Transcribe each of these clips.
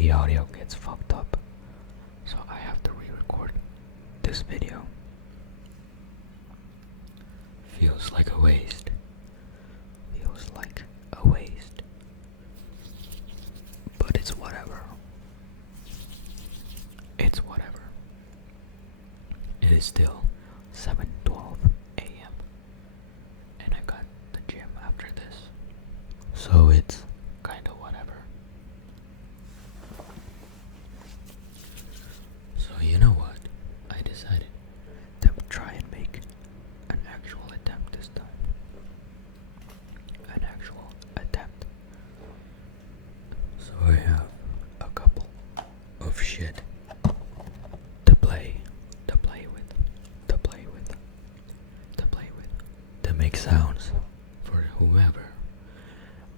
the audio gets fucked up, so I have to re-record this video. Feels like a waste. Feels like a waste. But it's whatever. It's whatever. It is still 7:12 a.m. and I got the gym after this. So it's kinda whatever. So you know what? I decided to try and make an actual attempt this time. An actual attempt. So I have a couple of shit to play with, to make sounds for whoever.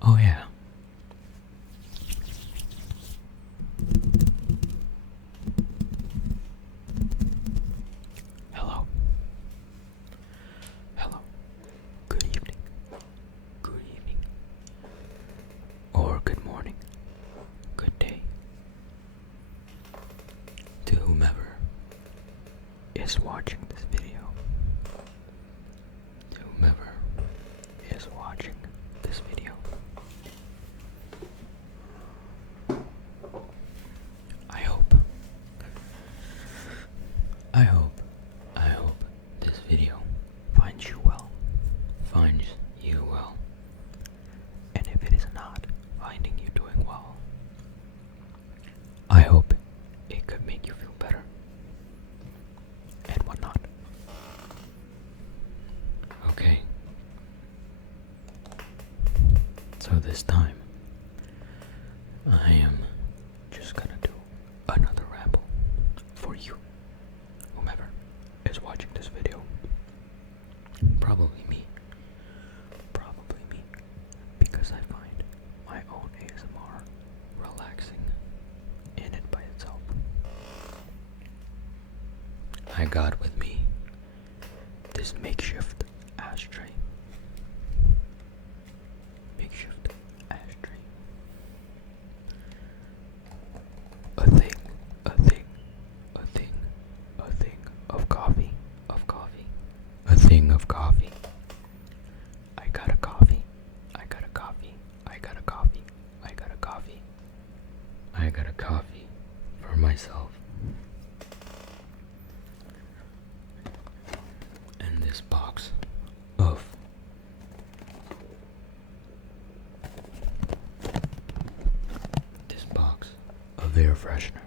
Oh yeah. Hello. Hello. Good evening. Good evening. Or good morning. Good day. To whomever is watching this video. To whomever is watching this video. I hope this video finds you well. Finds you well. And if it is not finding you doing well, I hope it could make you feel better. And whatnot. Okay. So this time, I am just gonna do another ramble for you, whomever is watching this video. Probably me, because I find my own ASMR relaxing in it by itself. I got with me this makeshift ashtray. A thing of coffee. A thing of coffee. I got a coffee. I got a coffee for myself. And this box of air freshener.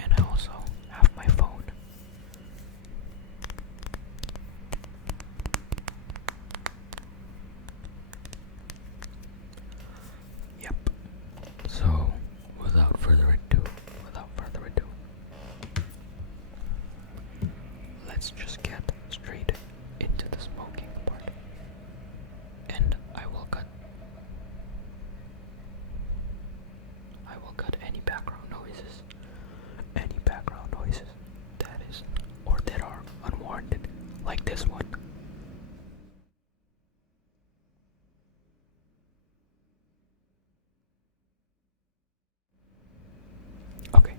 And I also have my phone. Yep. So, without further ado, let's just get straight into the smoking part. And I will cut any background noises. That are unwarranted, like this one. Okay.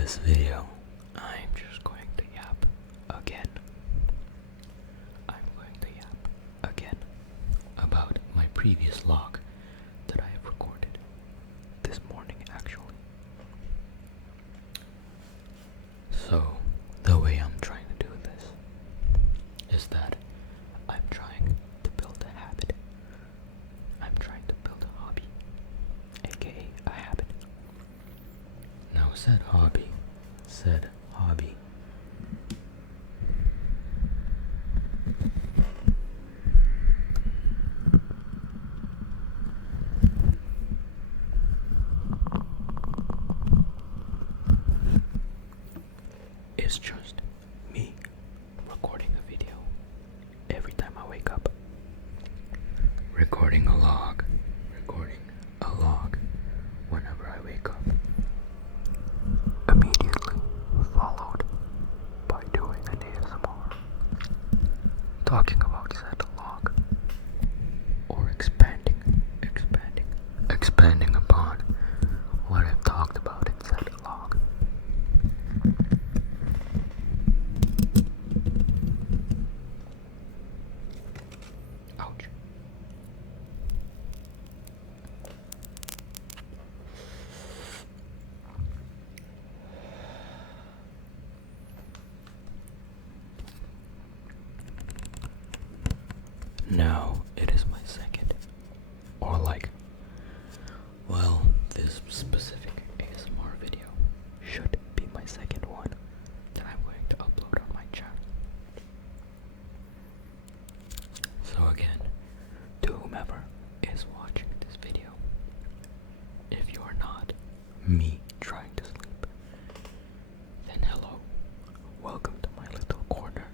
this video, I'm just going to yap again. I'm going to yap again about my previous log that I have recorded this morning, actually. So, the way I'm trying to do this is that I'm trying to build a habit. I'm trying to build a hobby, aka a habit. Now, said hobby is just me recording a video every time I wake up. Recording a log whenever I wake up. Immediately followed by doing an ASMR, talking about said log, or expanding upon what I've talked about in said log. Ouch. Now it is my second, or this specific ASMR video should be my second one that I'm going to upload on my channel. So again, to whomever is watching this video, if you're not me trying to sleep, then hello, welcome to my little corner.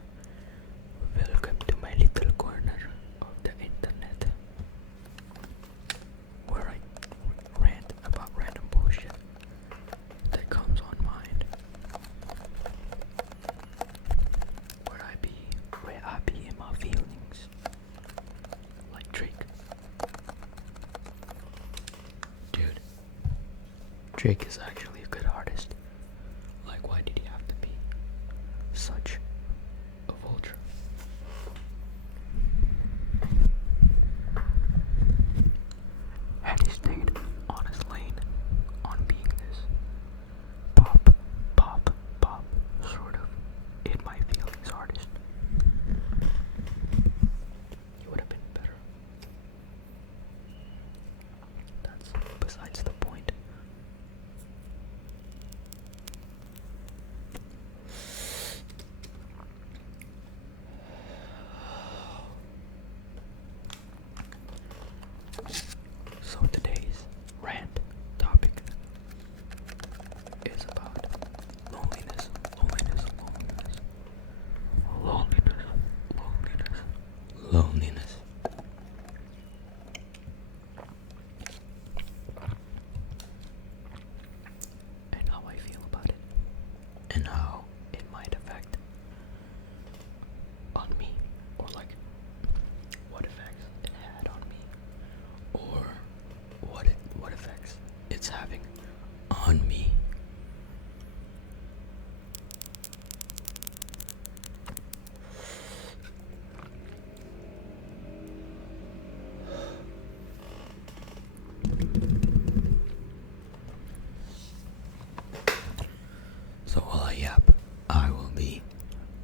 Welcome to my little corner of the internet, where I rant about random bullshit that comes on mind. Where I be in my feelings, like Drake. Dude, Drake is actually a good artist. Like, why did he have to be such a vulture? Had he stayed on his lane, on being this pop, sort of in my feelings artist, he would have been better. That's besides the point. So today's rant topic is about loneliness. And how I feel about it, and how it might affect on me, or what effects it had on me, or what effects it's having on me. So while I yap, I will be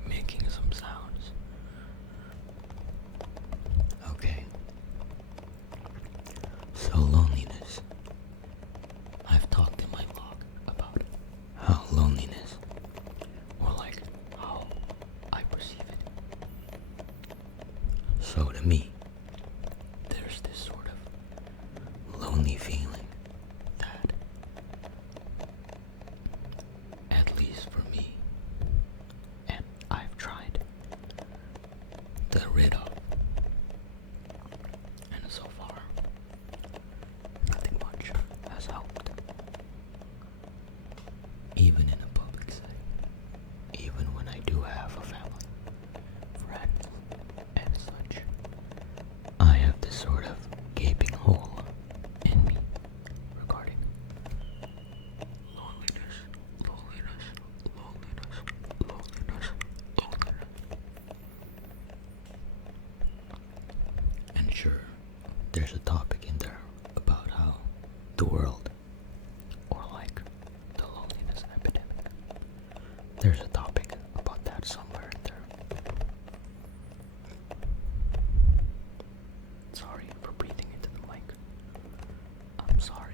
making some sounds. Okay. So loneliness. I've talked in my vlog about how loneliness, or how I perceive it. So to me, there's this sort of lonely feeling that, at least for me, and I've tried to get rid of, and so far, nothing much has helped. Even in a public setting, even when I do have a family, friends, and such, I have this sort of gaping hole in me regarding loneliness. there's a topic in there about how the world, or like the loneliness epidemic, there's a topic about that somewhere in there. Sorry for breathing into the mic. I'm sorry.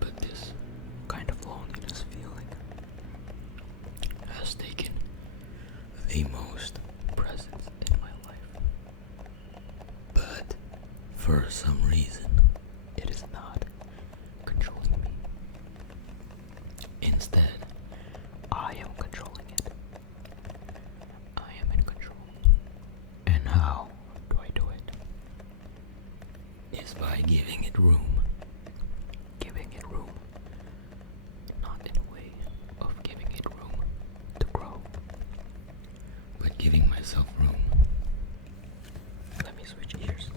But this kind of loneliness feeling has taken the most presence in my life. But for some reason, it is not controlling me. Instead, I am controlling it. I am in control. And how do I do it? Is by giving it room. Giving it room. Not in a way of giving it room to grow, but giving myself room. Let me switch ears.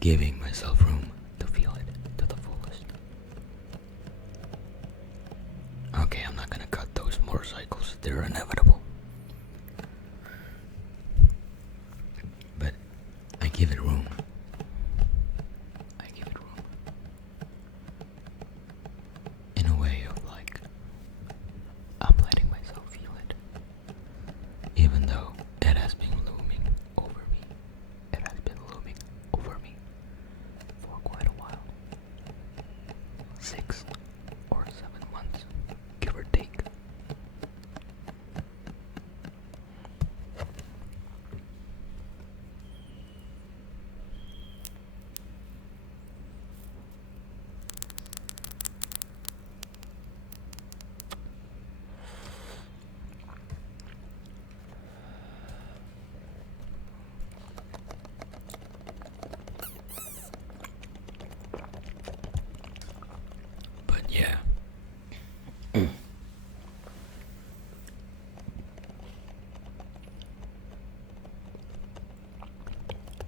Giving myself room to feel it to the fullest. Okay, I'm not gonna cut those motorcycles, they're inevitable. But I give it room. I give it room. In a way of like, I'm letting myself feel it. Even though it has been looming over me. It has been looming over me for quite a while. 6 or 7 months, give or take. But yeah.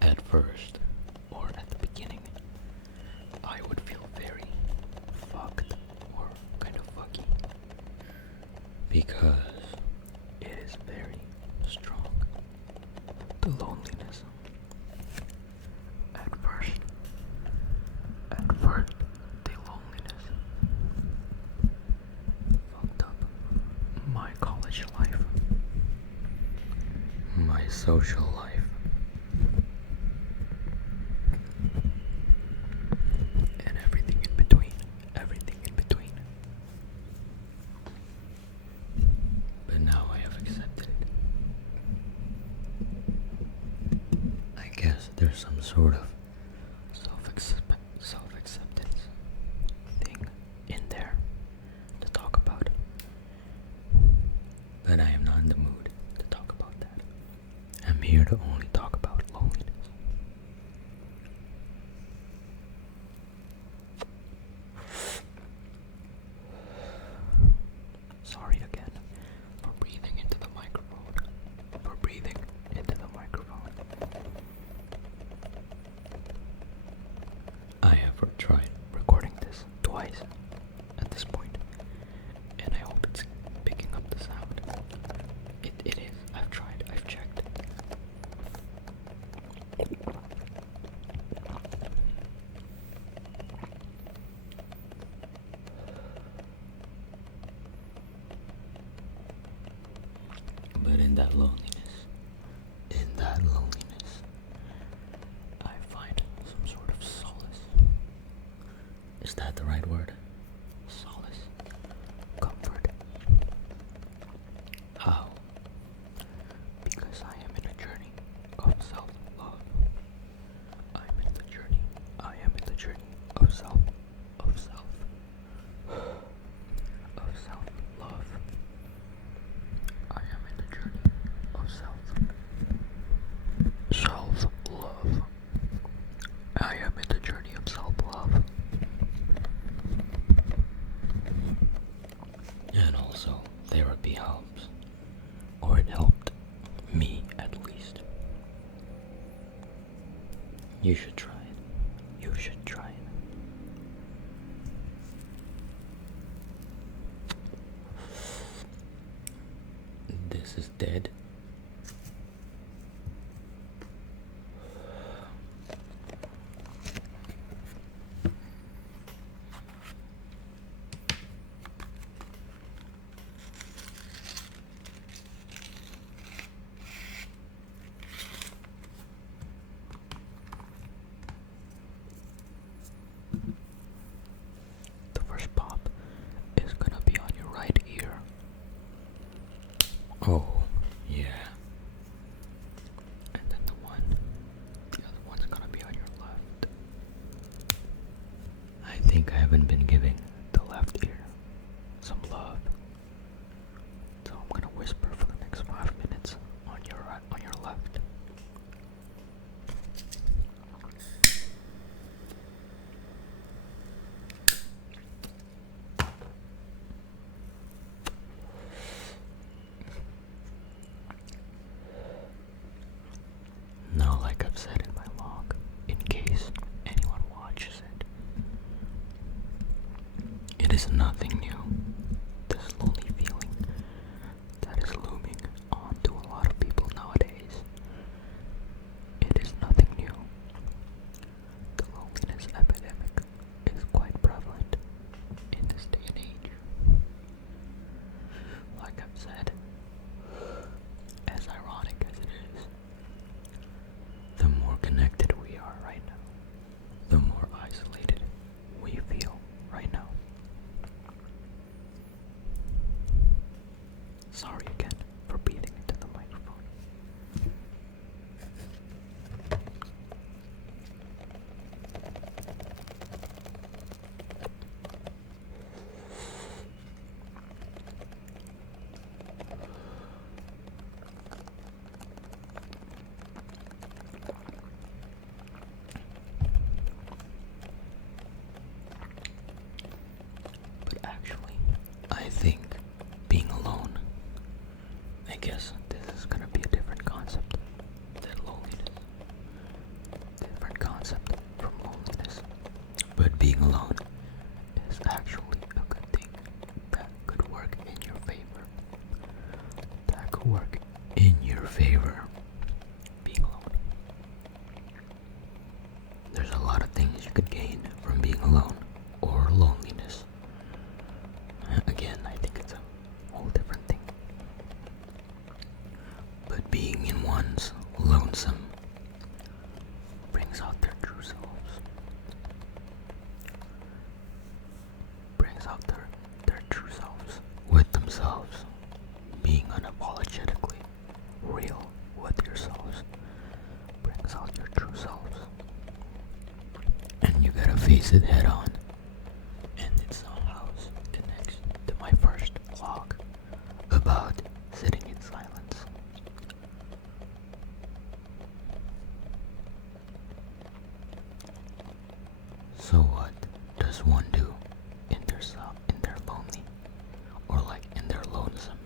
At first, or at the beginning, I would feel very fucked or kind of fucky because it is very strong. The loneliness. At first, the loneliness fucked up my college life, my social life, and everything in between. But now I have accepted it. I guess there's some sort of self-acceptance thing in there to talk about. But I am not in the mood to talk about that. I'm here to only talk about loneliness. Sorry again for breathing into the microphone. I have tried recording this twice at this point, and I hope it's picking up the sound. It is. I've tried. I've checked. But in that loneliness, I find some sort of solace. Is that the right word? Solace. Comfort. How? Because I am in a journey of self-love. I am in the journey of self-love. I am in the journey of self. therapy helps, or it helped me at least. You should try it. You should try it. This is dead. The first pop is gonna be on your right ear. Oh, yeah. And then the other one's gonna be on your left. I think I haven't been giving the left ear some love. So I'm gonna whisper for the next 5 minutes on your left. Now, like I've said in my log, in case anyone watches it, it is nothing new. This lonely feeling that is looming onto a lot of people nowadays. It is nothing new. The loneliness epidemic is quite prevalent in this day and age. Like I've said, as ironic as it is, the more connected we are right now, the more isolated we feel right now. Sorry again for beating into the microphone. But actually, I think being alone, I guess this is gonna be a different concept than loneliness. Different concept from loneliness. But being alone is actually a good thing that could work in your favor. That could work in your favor. Being alone. There's a lot of things you could gain from being alone or loneliness. Again, I think it's a whole different thing. But being in one's lonesome brings out their true selves. Brings out their true selves with themselves. Being unapologetically real with yourselves brings out your true selves. And you gotta face it head on. And it somehow connects to my first vlog about sitting in silence. So what does one do in their lonely, or like in their lonesome?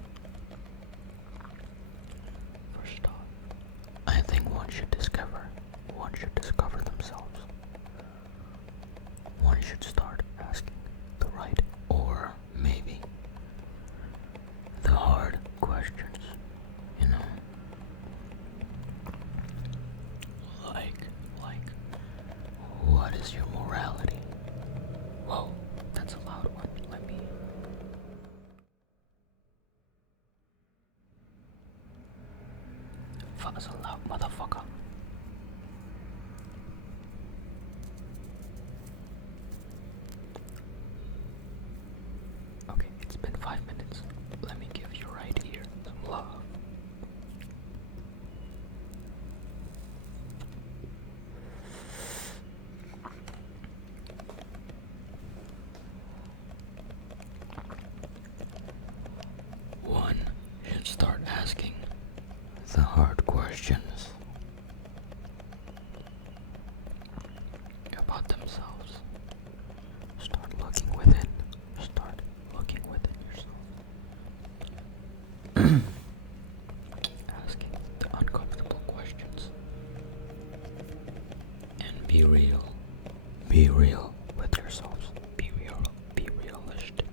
First off, I think one should discover themselves. One should start asking the right, or maybe the hard questions, you know? Like, what is your morality? Whoa, that's a loud one. Let me... That's a loud motherfucker. Okay, it's been 5 minutes. Let me give you right here some love. One should start asking the hard questions about themselves. Start looking within. Start looking within yourself. real. Be real with yourselves. Be real. Be realistic.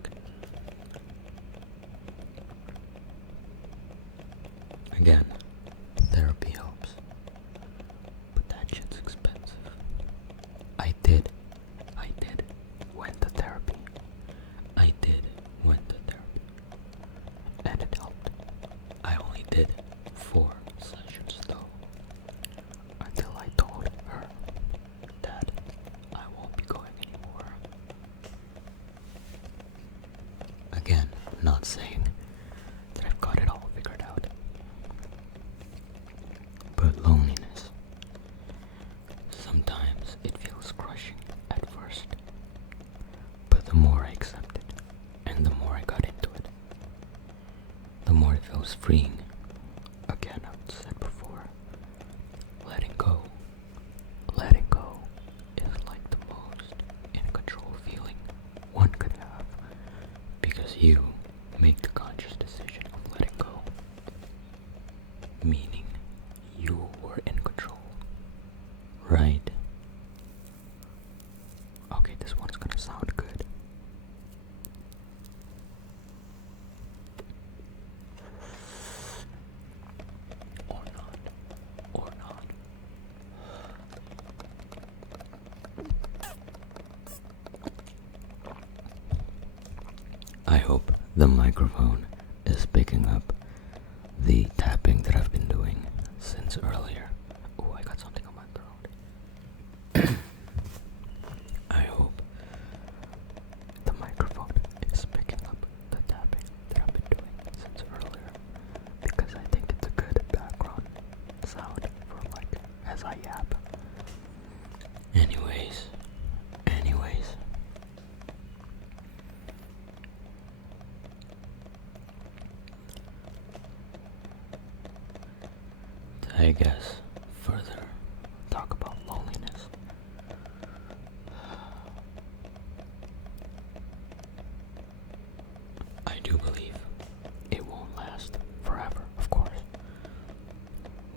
Again, therapy helps, but that shit's expensive. I did went to therapy. And it helped. I only did 4 sessions though, until I told her that I won't be going anymore. Again, not saying that I've got it all figured out, but loneliness, sometimes it feels crushing at first, but the more I accept it, and the more I got into it, the more it feels freeing. Again, I've said before, letting go is like the most in control feeling one could have, because you make the conscious decision of letting go, meaning you were in control, right? Okay, this one's gonna sound good. Or not. I hope the microphone is picking up the tapping that I've been doing since earlier. Oh, I got something on my throat. I hope the microphone is picking up the tapping that I've been doing since earlier, because I think it's a good background sound for like as I yap. Anyways. I guess further talk about loneliness. I do believe it won't last forever, of course.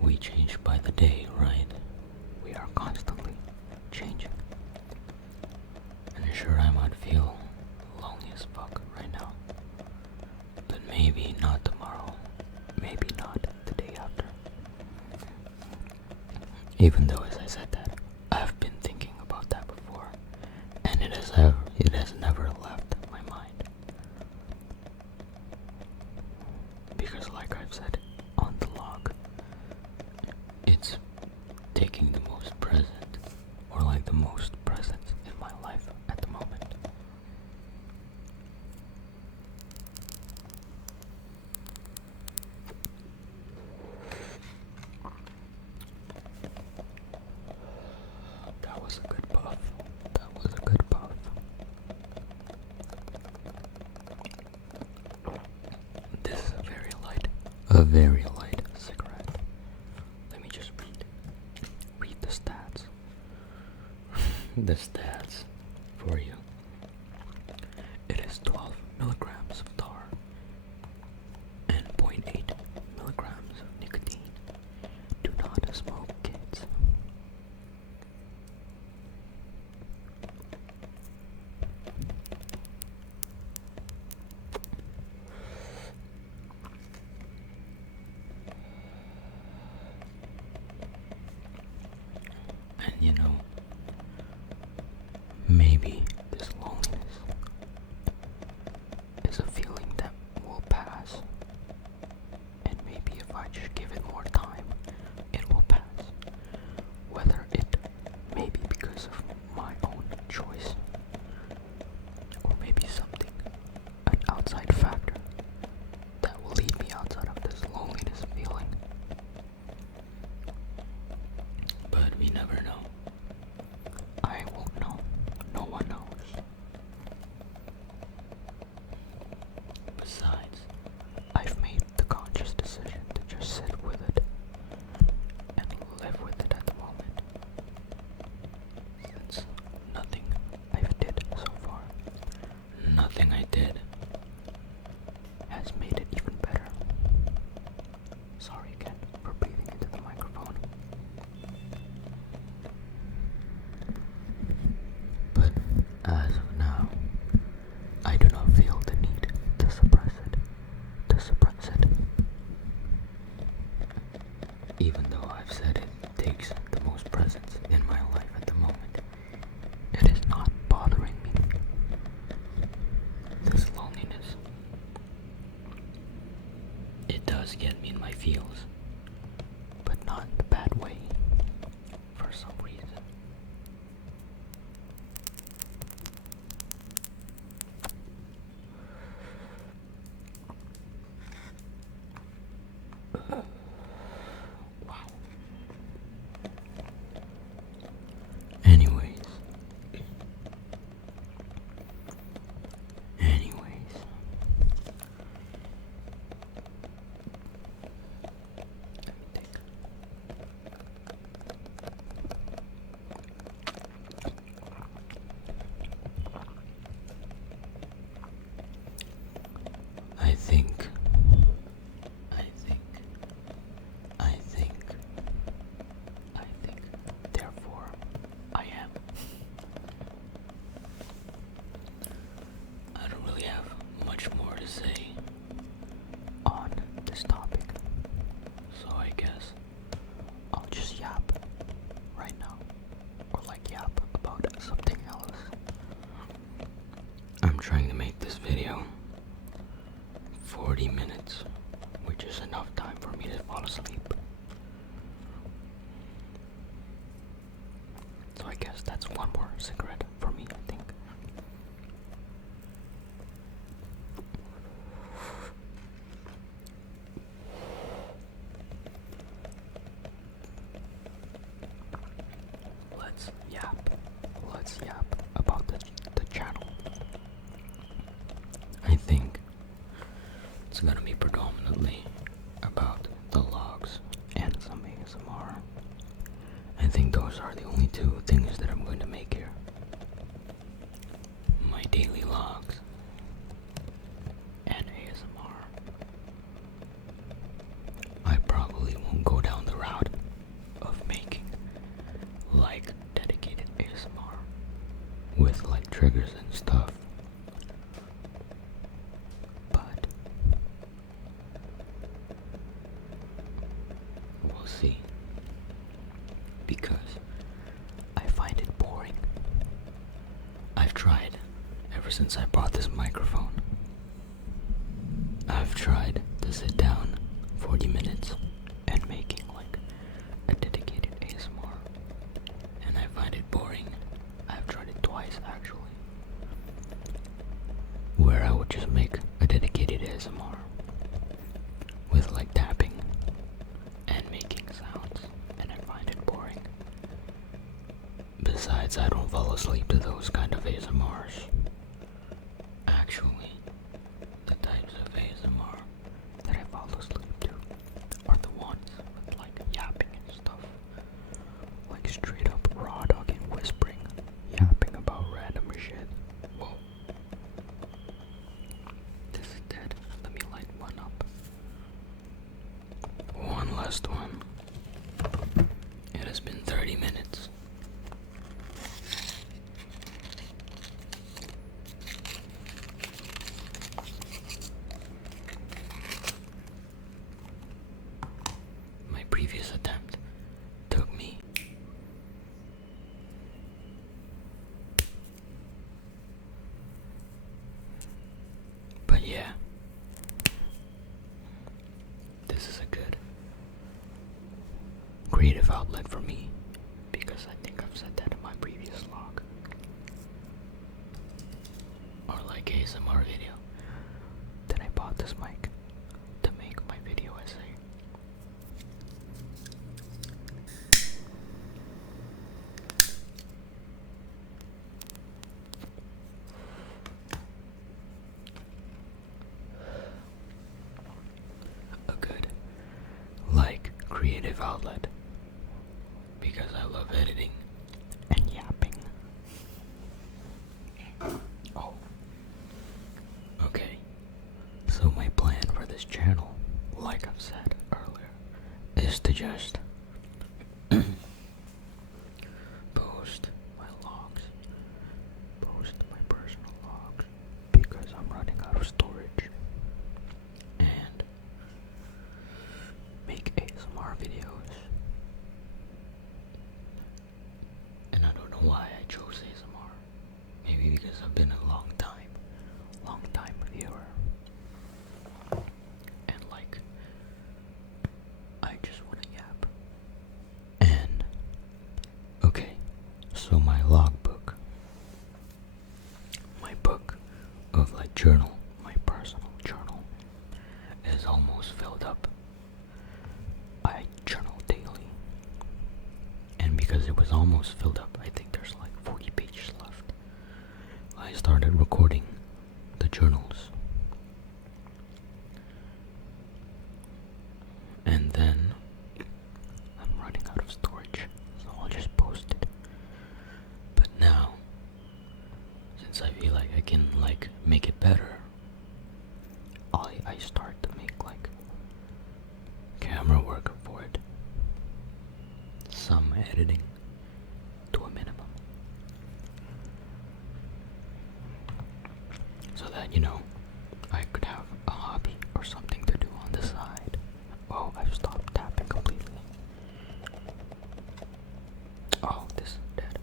We change by the day, right? We are constantly changing. And sure, I might feel lonely as fuck right now, but maybe not tomorrow, maybe not the day after. Even though, as I said that, I've been thinking about that before, and it has never left my mind. Because like I've said on the log, it's taking the most present, or like the most presence in my life at the moment. That was a good puff. This is a very light cigarette. Let me just read the stats. The stats for you. It is 12 milligrams of tar and 0.8 milligrams of nicotine. Do not smoke, kids. And maybe even though I've said it takes the most presence in my life at the moment, it is not bothering me. This loneliness, it does get me in my feels, but not in the bad way, for some reason. Wow. Anyways. I think, therefore, I am. I don't really have much more to say on this topic, so I guess I'll just yap right now, or like yap about something else. I'm trying to make this video 40 minutes, which is enough time for me to fall asleep. So I guess that's one more cigarette for me, I think. Let's yap about the channel. I think it's gonna be predominantly about the logs and some ASMR. I think those are the only two things that I'm going to make here. My daily logs and ASMR. I probably won't go down the route of making like dedicated ASMR with like triggers and stuff. But we'll see. Because I find it boring. I've tried ever since I bought this microphone. I've tried to sit down 40 minutes and making like a dedicated ASMR, and I find it boring. I've tried it twice actually, where I would just make a dedicated ASMR with like tapping and making sounds, and I find it boring. Besides, I don't fall asleep to those kind of ASMRs. Actually, the types of ASMR that I fall asleep to are the ones with like yapping and stuff. Like straight up raw dogging whispering, yapping about random shit. Whoa. This is dead. Let me light one up. One last one. It has been 30 minutes. My previous attempt took me but yeah, this is a good creative outlet for me, because I think I've said that in my previous vlog or like ASMR video, that I bought this mic to make my video essay. A good like creative outlet, because I love editing and yapping. Oh, okay. So my plan for this channel, like I've said earlier, is to just post my logs, post my personal logs, because I'm running out of storage, and make ASMR videos because I've been a long time viewer. And like, I just want to yap. And, okay, so my logbook, my book of like journal, my personal journal, is almost filled up. I journal daily. And because it was almost filled up, I think there's like 40 pages left. I started recording the journals. And then I'm running out of storage, so I'll just post it. But now, since I feel like I can like make it better, I start to make like camera work for it. Some editing to a minimum. So that, you know, I could have a hobby or something to do on the side. Oh, I've stopped tapping completely. Oh, this is dead.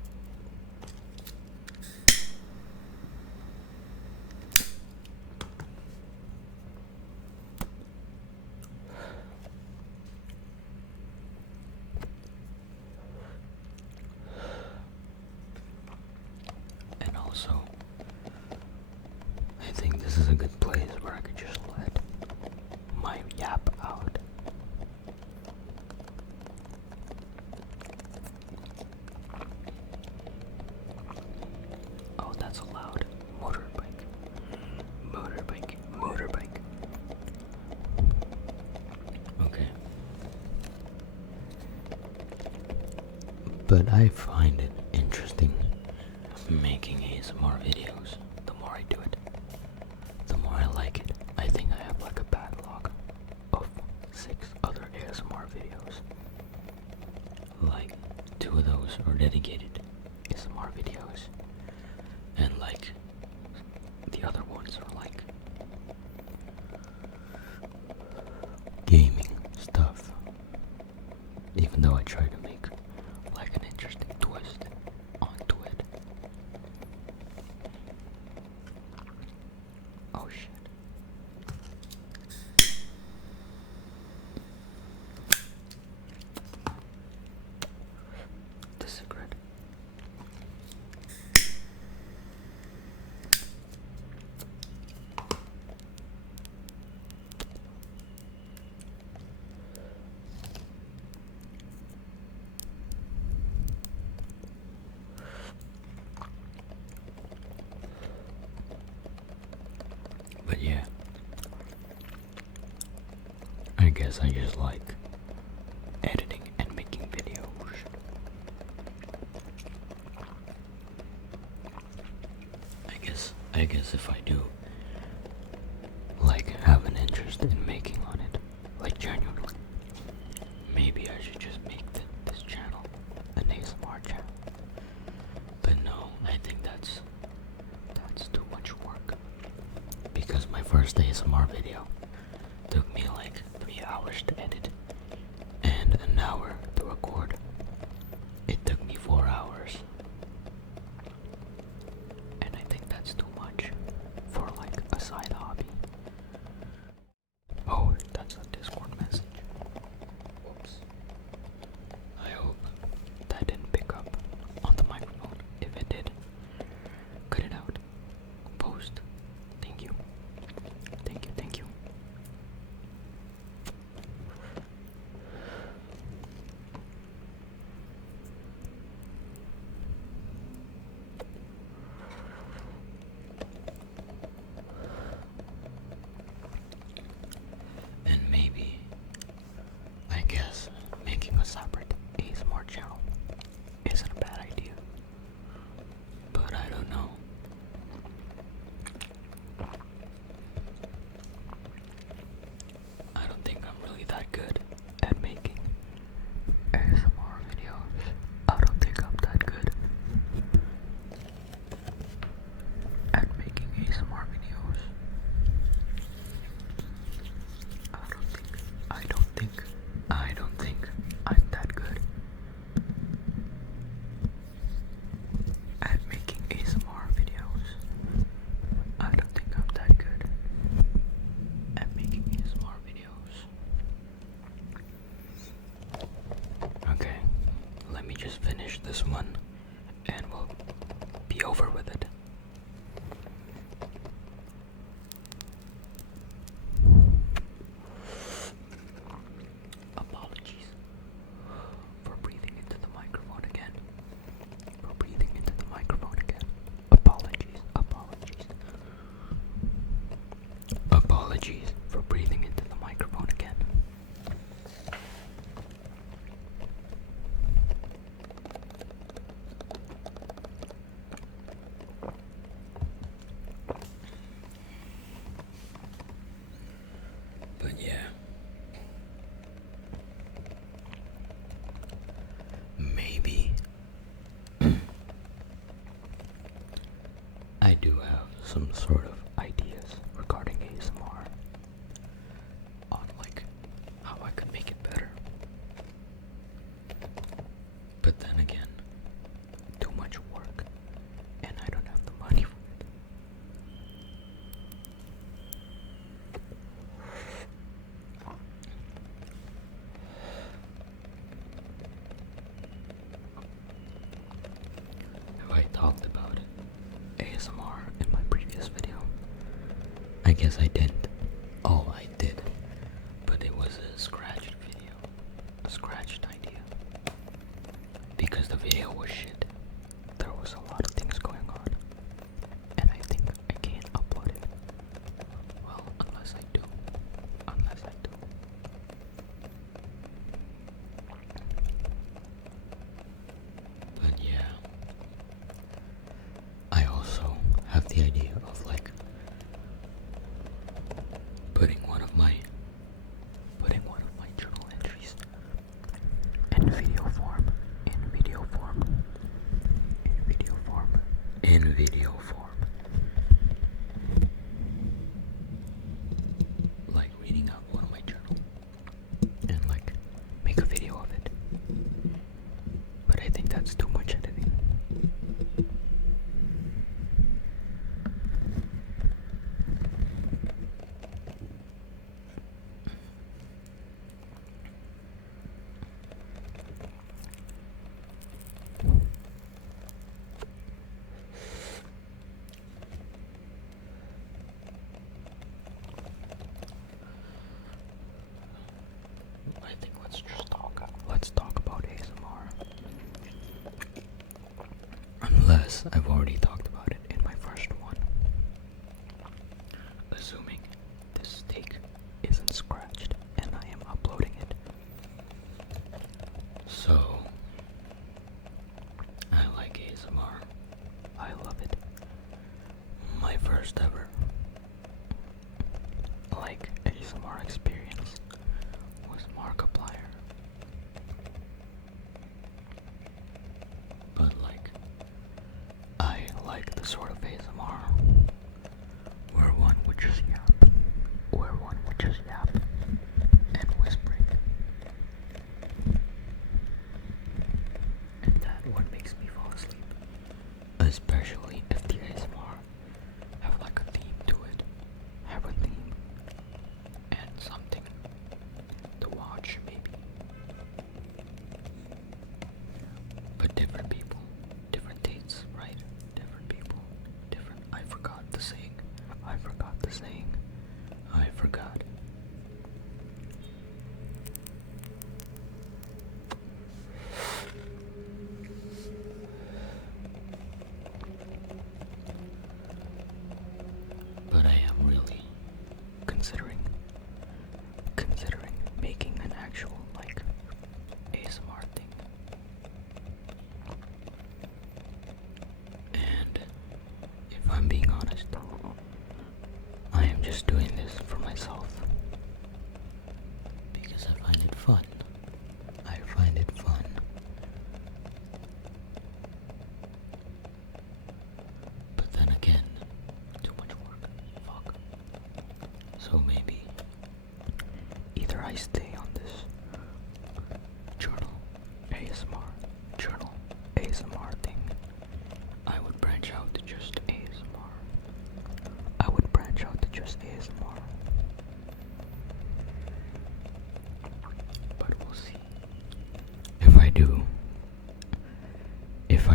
And also, I think this is a good place where I could just let my yap out. Oh, that's a loud motorbike. Motorbike. Okay. But I find it interesting making ASMR videos. The more I do it, the more I like it. I think I have like a backlog of 6 other ASMR videos. Like 2 of those are dedicated ASMR videos, and like the other ones are like gaming stuff. Even though I try to make like an interesting twist onto it. Oh shit. The cigarette. But yeah, I guess I just like editing and making videos. I guess if I do like have an interest in making on it, like genuinely, maybe I should just make this channel an ASMR channel. But no, I think that's too much work. Because my first ASMR video took me like 3 hours to edit and an hour to record. It took me 4 hours. And I think that's too much for like a side hobby. Oh, that's a Discord message. Whoops. I hope that didn't pick up on the microphone. If it did, cut it out. Post. Thank you. Thank you. this one and we'll be over with it. Apologies for breathing into the microphone again. Apologies. Apologies for breathing into the microphone again. But yeah, maybe I do have some sort of ideas regarding ASMR on like how I could make it better. But then again, too much work and I don't have the money for it. Have I talked about ASMR in my previous video? I guess I didn't. Oh, I did. But it was a scratched video. A scratched idea. Because the video was shit. There was a lot of things going on. And I think I can't upload it. Well, unless I do. But yeah. I also have the idea of like putting one of my journal entries in video form. Like reading out one of my journal and like make a video of it. But I think that's too much editing. I think let's talk about ASMR. Unless I've already talked about it in my first one. Assuming this steak isn't scratched and I am uploading it. So I like ASMR. I love it. My first ever like ASMR experience was Markiplier. But like, I like the sort of ASMR where one would just yap and whispering.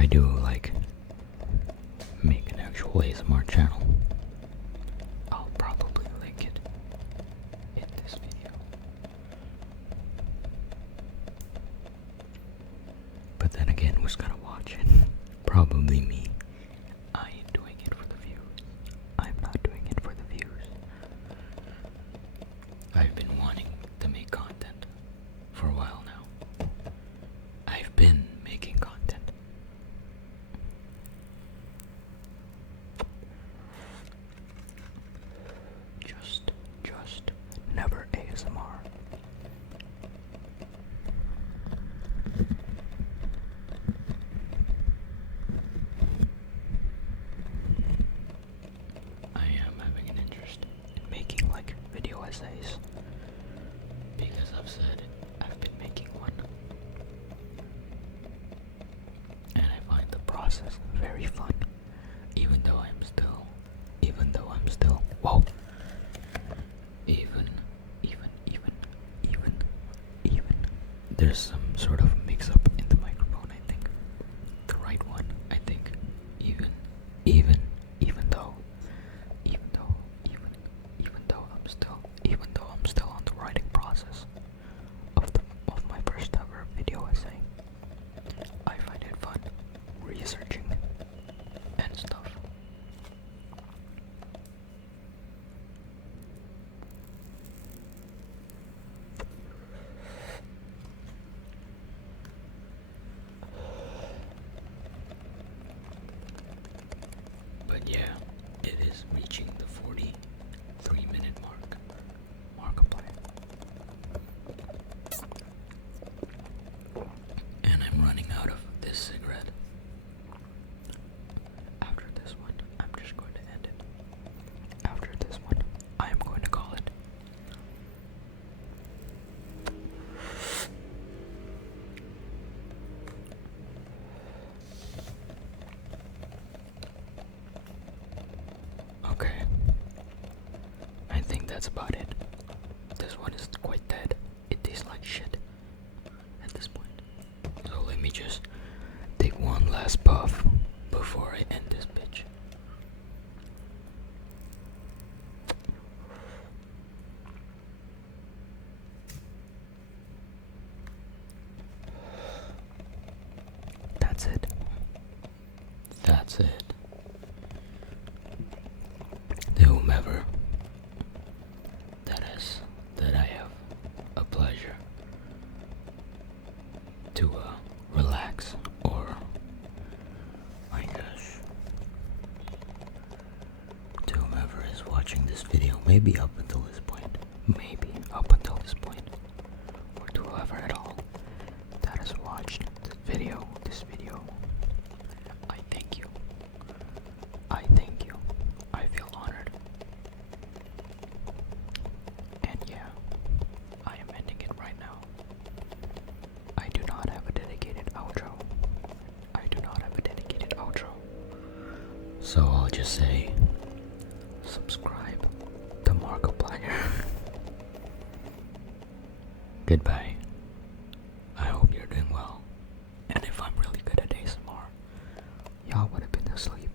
I do like make an actual ASMR channel, I'll probably link it in this video. But then again, who's gonna watch it? Probably me. I ain't doing it for the views. I'm not doing it for the views. I've been wanting to make content for a while now. I've been making content. Just never ASMR. I am having an interest in making like video essays because I've said I've been making one, and I find the process very fun, even though I'm still, whoa, even, there's some sort of mix-up in the microphone, I think. The right one, I think. Even though I'm still on the writing process of my first ever video essay, I find it fun researching and stuff. But yeah, it is reaching the 43-minute mark. Markiplier. And I'm running out of this cigarette. After this one, I'm just going to end it. After this one, I am going to call it. Okay. I think that's about it. This one is quite dead. It tastes like shit at this point. So let me just take one last puff before I end this bitch. That's it. That's it. To whomever that I have a pleasure to relax, or I guess to whomever is watching this video, maybe up until this point, or to whoever at all that has watched this video, I thank you. I feel honored. And yeah, I am ending it right now. I do not have a dedicated outro. So I'll just say, subscribe to Markiplier. Goodbye. I hope you're doing well. And if I'm really good at ASMR, y'all would have been asleep.